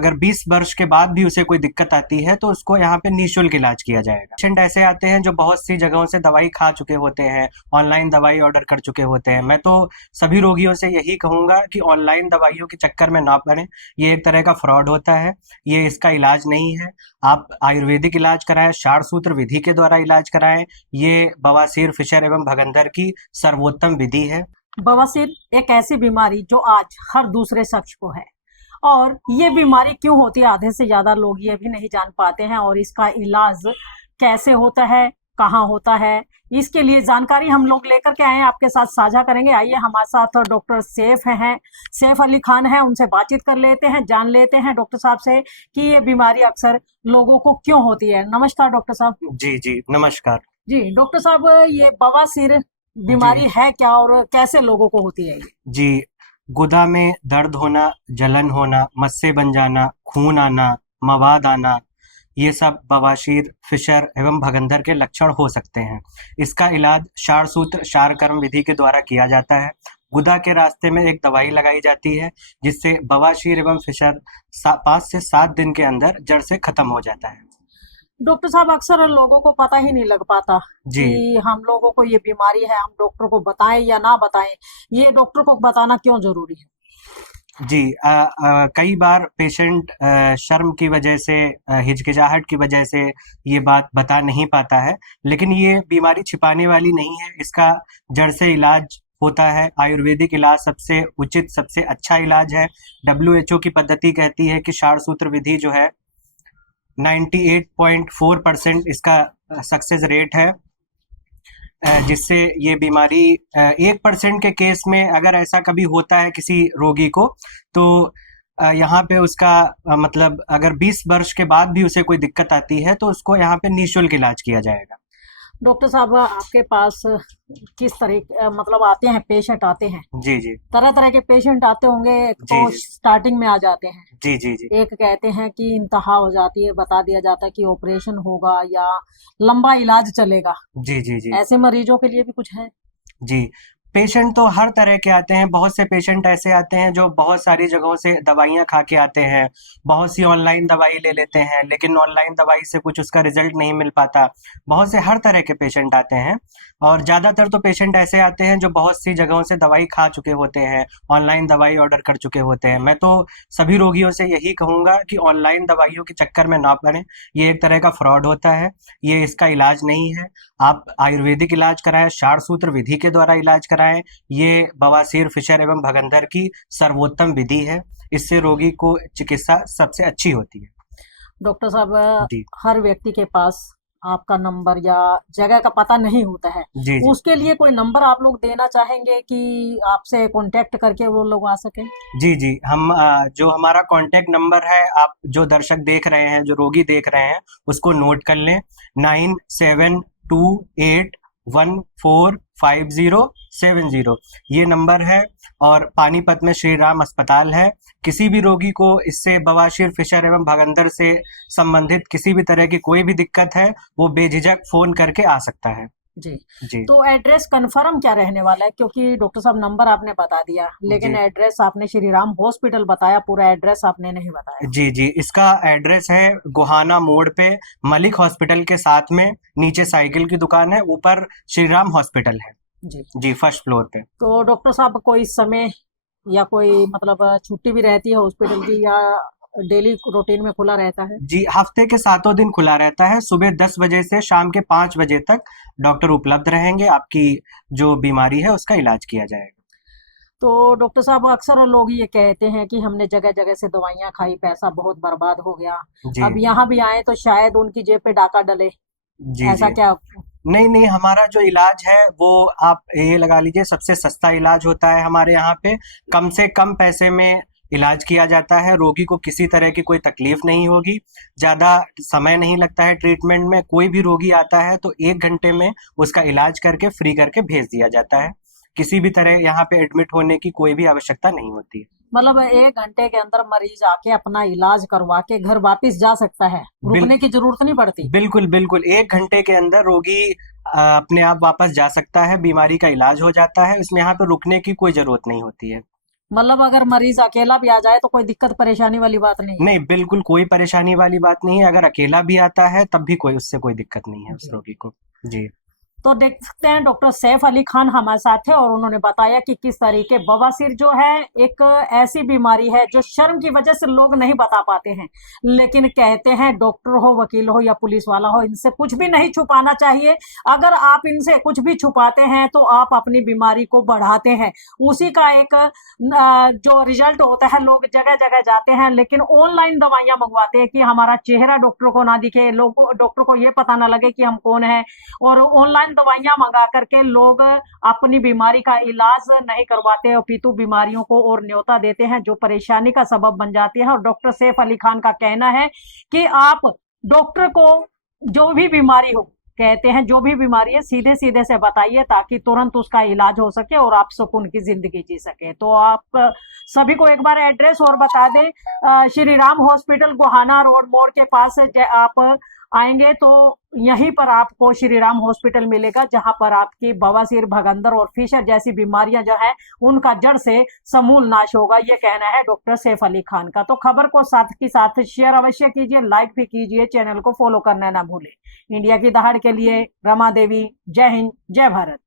अगर 20 वर्ष के बाद भी उसे कोई दिक्कत आती है तो उसको यहाँ पे निःशुल्क इलाज किया जाएगा। पेशेंट ऐसे आते हैं जो बहुत सी जगहों से दवाई खा चुके होते हैं, ऑनलाइन दवाई ऑर्डर कर चुके होते हैं। मैं तो सभी रोगियों से यही कहूंगा कि ऑनलाइन दवाइयों के चक्कर में ना पड़ें। ये एक तरह का फ्रॉड होता है, ये इसका इलाज नहीं है। आप आयुर्वेदिक इलाज कराएं, षाढ़ सूत्र विधि के द्वारा इलाज कराएं। ये बवासीर, फिशर एवं भगंदर की सर्वोत्तम विधि है। बवासीर एक ऐसी बीमारी जो आज हर दूसरे शख्स को है, और ये बीमारी क्यों होती है आधे से ज्यादा लोग ये भी नहीं जान पाते हैं, और इसका इलाज कैसे होता है, कहाँ होता है, इसके लिए जानकारी हम लोग लेकर के आए हैं, आपके साथ साझा करेंगे। आइए हमारे साथ डॉक्टर सैफ अली खान हैं, उनसे बातचीत कर लेते हैं, जान लेते हैं डॉक्टर साहब से कि ये बीमारी अक्सर लोगों को क्यों होती है। नमस्कार डॉक्टर साहब। जी जी नमस्कार। जी डॉक्टर साहब, ये बवासीर बीमारी है क्या और कैसे लोगों को होती है? जी, गुदा में दर्द होना, जलन होना, मस्से बन जाना, खून आना, मवाद आना, ये सब बवासीर, फिशर एवं भगंदर के लक्षण हो सकते हैं। इसका इलाज षाढ़ सूत्र, क्षार कर्म विधि के द्वारा किया जाता है। गुदा के रास्ते में एक दवाई लगाई जाती है जिससे बवासीर एवं फिशर 5 से 7 दिन के अंदर जड़ से खत्म हो जाता है। डॉक्टर साहब, अक्सर लोगों को पता ही नहीं लग पाता जी। कि हम लोगों को ये बीमारी है, हम डॉक्टर को बताएं या ना बताएं, ये डॉक्टर को बताना क्यों जरूरी है? जी, कई बार पेशेंट शर्म की वजह से, हिचकिचाहट की वजह से ये बात बता नहीं पाता है, लेकिन ये बीमारी छिपाने वाली नहीं है। इसका जड़ से इलाज होता है। आयुर्वेदिक इलाज सबसे उचित, सबसे अच्छा इलाज है। WHO की पद्धति कहती है कि षाढ़ सूत्र विधि जो है 98.4% इसका सक्सेस रेट है, जिससे ये बीमारी 1% के केस में अगर ऐसा कभी होता है किसी रोगी को, तो यहाँ पे उसका मतलब अगर 20 वर्ष के बाद भी उसे कोई दिक्कत आती है तो उसको यहाँ पे निःशुल्क इलाज किया जाएगा। डॉक्टर साहब, आपके पास किस तरह मतलब आते हैं, पेशेंट आते हैं? जी जी। तरह तरह के पेशेंट आते होंगे। एक जी तो जी। स्टार्टिंग में आ जाते हैं, जी जी जी। एक कहते हैं कि इंतहा हो जाती है, बता दिया जाता है कि ऑपरेशन होगा या लंबा इलाज चलेगा। जी जी जी। ऐसे मरीजों के लिए भी कुछ है? जी, पेशेंट तो हर तरह के आते हैं। बहुत से पेशेंट ऐसे आते हैं जो बहुत सारी जगहों से दवाइयाँ खा के आते हैं, बहुत सी ऑनलाइन दवाई ले लेते हैं, लेकिन ऑनलाइन दवाई से कुछ उसका रिजल्ट नहीं मिल पाता। बहुत से हर तरह के पेशेंट आते हैं, और ज़्यादातर तो पेशेंट ऐसे आते हैं जो बहुत सी जगहों से दवाई खा चुके होते हैं, ऑनलाइन दवाई ऑर्डर कर चुके होते हैं। मैं तो सभी रोगियों से यही कहूँगा कि ऑनलाइन दवाइयों के चक्कर में ना पड़ें। ये एक तरह का फ्रॉड होता है, ये इसका इलाज नहीं है। आप आयुर्वेदिक इलाज कराएं, षाढ़ सूत्र विधि के द्वारा इलाज कराएं। ये बवासीर, फिशर एवं भगंदर की सर्वोत्तम विधि है। इससे रोगी को चिकित्सा सबसे अच्छी होती है। डॉक्टर साहब, जी हर व्यक्ति के पास आपका नंबर या जगह का पता नहीं होता है, जी जी। उसके लिए कोई नंबर आप लोग देना चाहेंगे कि आपसे कांटेक्ट करके वो लोग आ सकें? जी जी, हम जो हमारा कांटेक्ट नंबर है, आप जो दर्शक देख रहे हैं, जो रोगी देख रहे हैं, उसको नोट कर लें। 9728145070 ये नंबर है, और पानीपत में श्री राम अस्पताल है। किसी भी रोगी को इससे बवासीर, फिशर एवं भगंदर से संबंधित किसी भी तरह की कोई भी दिक्कत है, वो बेझिझक फोन करके आ सकता है। जी। जी तो एड्रेस कंफर्म क्या रहने वाला है? क्योंकि डॉक्टर साहब नंबर आपने बता दिया, लेकिन जी एड्रेस आपने श्री राम हॉस्पिटल बताया, पूरा एड्रेस आपने नहीं बताया। जी जी, इसका एड्रेस है गोहाना मोड़ पे, मलिक हॉस्पिटल के साथ में, नीचे साइकिल की दुकान है, ऊपर श्री राम हॉस्पिटल है। जी। जी, फर्स्ट फ्लोर पे। तो डॉक्टर साहब, कोई समय या कोई मतलब छुट्टी भी रहती है हॉस्पिटल की, या डेली रूटीन में खुला रहता है? जी, हफ्ते के 7 दिन खुला रहता है। सुबह 10 बजे से शाम के 5 बजे तक डॉक्टर उपलब्ध रहेंगे। आपकी जो बीमारी है उसका इलाज किया जाएगा। तो डॉक्टर साहब, अक्सर लोग ये कहते हैं कि हमने जगह जगह से दवाइयाँ खाई, पैसा बहुत बर्बाद हो गया, जी अब यहाँ भी आए तो शायद उनकी जेब पे डाका डले, जी ऐसा जी। क्या? नहीं नहीं, हमारा जो इलाज है वो आप ये लगा लीजिए सबसे सस्ता इलाज होता है हमारे यहाँ पे। कम से कम पैसे में इलाज किया जाता है। रोगी को किसी तरह की कोई तकलीफ नहीं होगी, ज़्यादा समय नहीं लगता है ट्रीटमेंट में। कोई भी रोगी आता है तो 1 घंटे में उसका इलाज करके फ्री करके भेज दिया जाता है। किसी भी तरह यहाँ पे एडमिट होने की कोई भी आवश्यकता नहीं होती है। मतलब 1 घंटे के अंदर मरीज आके अपना इलाज करवा के घर वापस जा सकता है, रुकने की जरूरत नहीं पड़ती? बिल्कुल बिल्कुल, 1 घंटे के अंदर रोगी अपने आप वापस जा सकता है, बीमारी का इलाज हो जाता है। इसमें यहाँ पे रुकने की कोई जरूरत नहीं होती है। मतलब अगर मरीज अकेला भी आ जाए तो कोई दिक्कत परेशानी वाली बात नहीं है। नहीं, बिल्कुल कोई परेशानी वाली बात नहीं है। अगर अकेला भी आता है तब भी कोई उससे कोई दिक्कत नहीं है उस जी। रोगी को। जी। तो देख सकते हैं डॉक्टर सैफ अली खान हमारे साथ थे और उन्होंने बताया कि किस तरीके बवासीर जो है एक ऐसी बीमारी है जो शर्म की वजह से लोग नहीं बता पाते हैं, लेकिन कहते हैं डॉक्टर हो, वकील हो या पुलिस वाला हो, इनसे कुछ भी नहीं छुपाना चाहिए। अगर आप इनसे कुछ भी छुपाते हैं तो आप अपनी बीमारी को बढ़ाते हैं। उसी का एक जो रिजल्ट होता है, लोग जगह जगह जाते हैं लेकिन ऑनलाइन दवाइयां मंगवाते हैं कि हमारा चेहरा डॉक्टर को ना दिखे, लोग डॉक्टर को ये पता ना लगे कि हम कौन है, और ऑनलाइन दवाइयां मंगा करके लोग अपनी बीमारी का इलाज नहीं करवाते और पीतू बीमारियों को और न्योता देते हैं जो परेशानी का सबब बन जाती है। और डॉक्टर सैफ अली खान का कहना है कि आप डॉक्टर को जो भी बीमारी हो, कहते हैं जो भी बीमारी है सीधे सीधे से बताइए ताकि तुरंत उसका इलाज हो सके और आप सुकून की जिंदगी जी सके। तो आप सभी को एक बार एड्रेस और बता दें, श्री राम हॉस्पिटल गोहाना रोड मोड़ के पास आप आएंगे तो यहीं पर आपको श्री राम हॉस्पिटल मिलेगा, जहां पर आपकी बवासीर, भगंदर और फिशर जैसी बीमारियां जो है उनका जड़ से समूल नाश होगा। ये कहना है डॉक्टर सैफ अली खान का। तो खबर को साथ के साथ शेयर अवश्य कीजिए, लाइक भी कीजिए, चैनल को फॉलो करना ना भूलें। इंडिया की दहाड़ के लिए रमा देवी, जय हिंद, जय भारत।